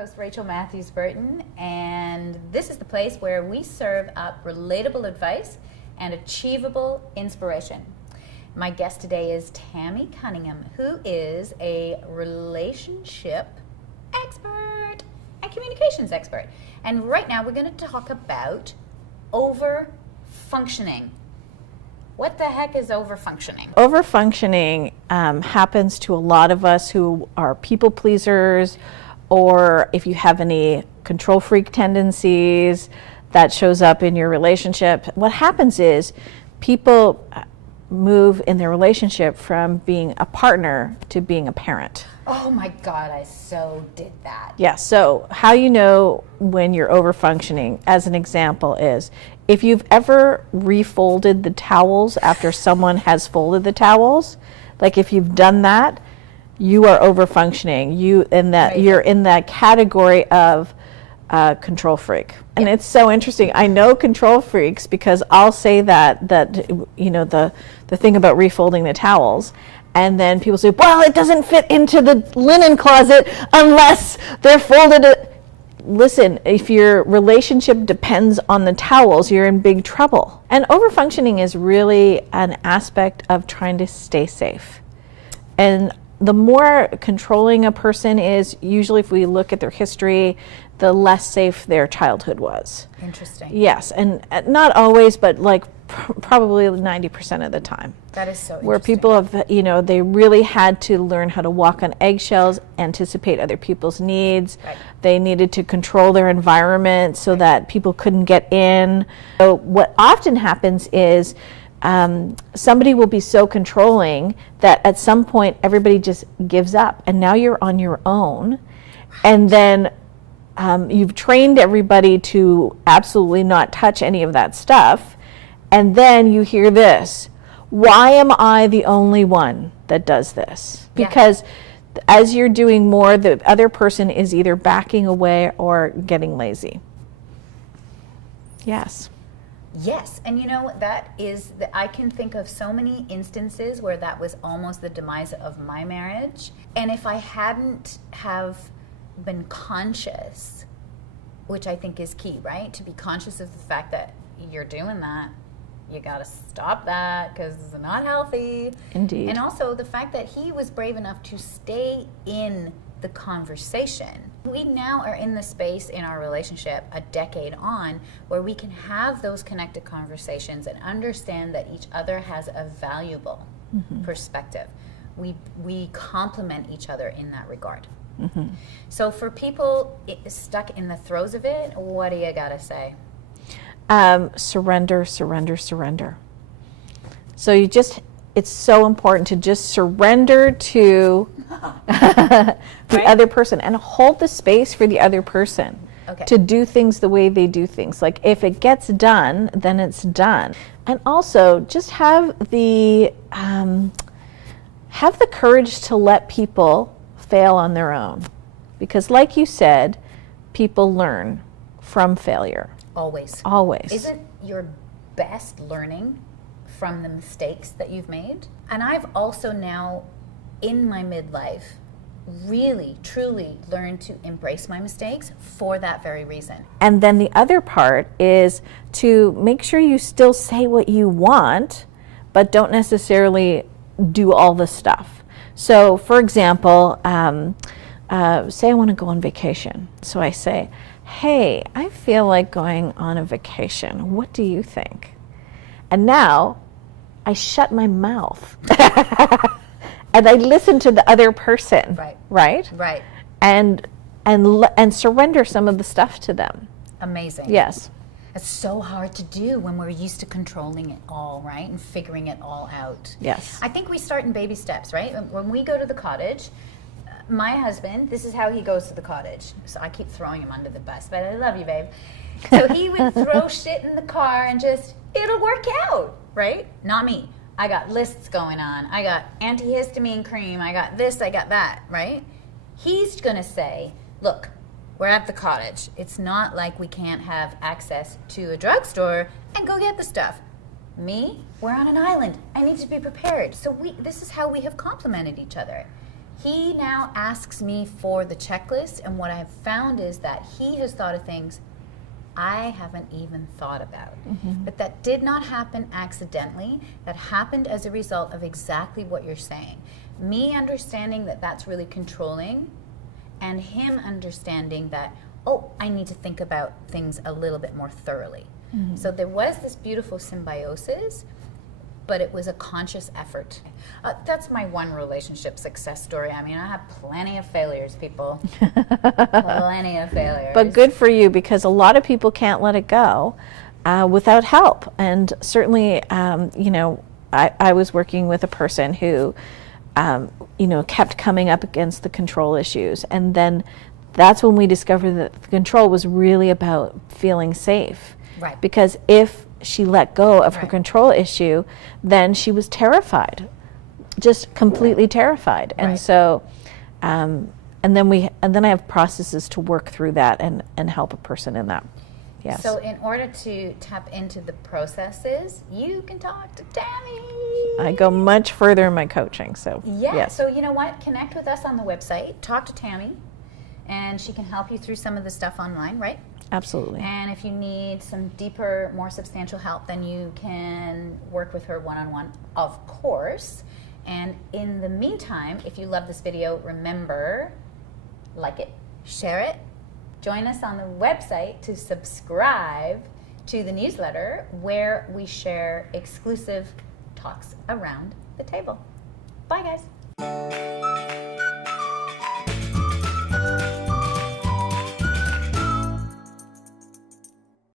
host Rachel Matthews Burton, and this is the place where we serve up relatable advice and achievable inspiration. My guest today is Tammy Cunningham, who is a relationship expert and communications expert. And right now we're going to talk about over-functioning. What the heck is over-functioning? Over-functioning happens to a lot of us who are people pleasers, or if you have any control freak tendencies, that shows up in your relationship. What happens is people move in their relationship from being a partner to being a parent. Oh my God, I so did that. Yeah, so how you know when you're over-functioning, as an example, is if you've ever refolded the towels after someone has folded the towels, like if you've done that, you are over-functioning. You're in that category of control freak. And it's so interesting. I know control freaks because I'll say that you know, the thing about refolding the towels, and then people say, well, it doesn't fit into the linen closet unless they're folded. Listen, if your relationship depends on the towels, you're in big trouble. And overfunctioning is really an aspect of trying to stay safe. And the more controlling a person is, usually if we look at their history, the less safe their childhood was. Interesting. Yes, and not always, but like probably 90% of the time. That is so interesting. Where people have, you know, they really had to learn how to walk on eggshells, anticipate other people's needs. Right. They needed to control their environment so that people couldn't get in. So what often happens is somebody will be so controlling that at some point everybody just gives up, and now you're on your own. And then you've trained everybody to absolutely not touch any of that stuff. And then you hear this: why am I the only one that does this? Because as you're doing more, the other person is either backing away or getting lazy. Yes. Yes, and you know, I can think of so many instances where that was almost the demise of my marriage. And if I hadn't have been conscious, which I think is key, right? To be conscious of the fact that you're doing that, you gotta stop that because it's not healthy. Indeed. And also the fact that he was brave enough to stay in the conversation. We now are in the space in our relationship, a decade on, where we can have those connected conversations and understand that each other has a valuable perspective. We complement each other in that regard. So for people stuck in the throes of it, what do you gotta say? Surrender, surrender, surrender. So it's so important to just surrender to the other person and hold the space for the other person to do things the way they do things. Like if it gets done, then it's done. And also just have the courage to let people fail on their own. Because like you said, people learn from failure. Always. Always. Isn't your best learning from the mistakes that you've made? And I've also now, in my midlife, really, truly learned to embrace my mistakes for that very reason. And then the other part is to make sure you still say what you want, but don't necessarily do all the stuff. So, for example, say I want to go on vacation. So I say, hey, I feel like going on a vacation. What do you think? And now I shut my mouth and I listen to the other person, right? And surrender some of the stuff to them. Amazing. Yes. It's so hard to do when we're used to controlling it all, right? And figuring it all out. Yes. I think we start in baby steps, right? When we go to the cottage, my husband, this is how he goes to the cottage. So I keep throwing him under the bus, but I love you, babe. So he would throw shit in the car and just, it'll work out, right? Not me. I got lists going on. I got antihistamine cream. I got this, I got that, right? He's going to say, look, we're at the cottage. It's not like we can't have access to a drugstore and go get the stuff. Me, we're on an island. I need to be prepared. So this is how we have complemented each other. He now asks me for the checklist, and what I've found is that he has thought of things I haven't even thought about. But that did not happen accidentally. That happened as a result of exactly what you're saying. Me understanding that that's really controlling, and him understanding that, oh, I need to think about things a little bit more thoroughly. So there was this beautiful symbiosis, but it was a conscious effort. That's my one relationship success story. I mean, I have plenty of failures, people. Plenty of failures. But good for you, because a lot of people can't let it go without help. And certainly, you know, I was working with a person who, you know, kept coming up against the control issues. And then that's when we discovered that the control was really about feeling safe. Right. Because if she let go of her control issue, then she was terrified, just completely terrified. And so, and then I have processes to work through that and help a person in that. Yes. So in order to tap into the processes, you can talk to Tammy. I go much further in my coaching. So yeah. yes. So you know what? Connect with us on the website. Talk to Tammy, and she can help you through some of the stuff online, right? Absolutely. And if you need some deeper, more substantial help, then you can work with her one-on-one, of course. And in the meantime, if you love this video, remember, like it, share it, join us on the website to subscribe to the newsletter where we share exclusive talks around the table. Bye, guys.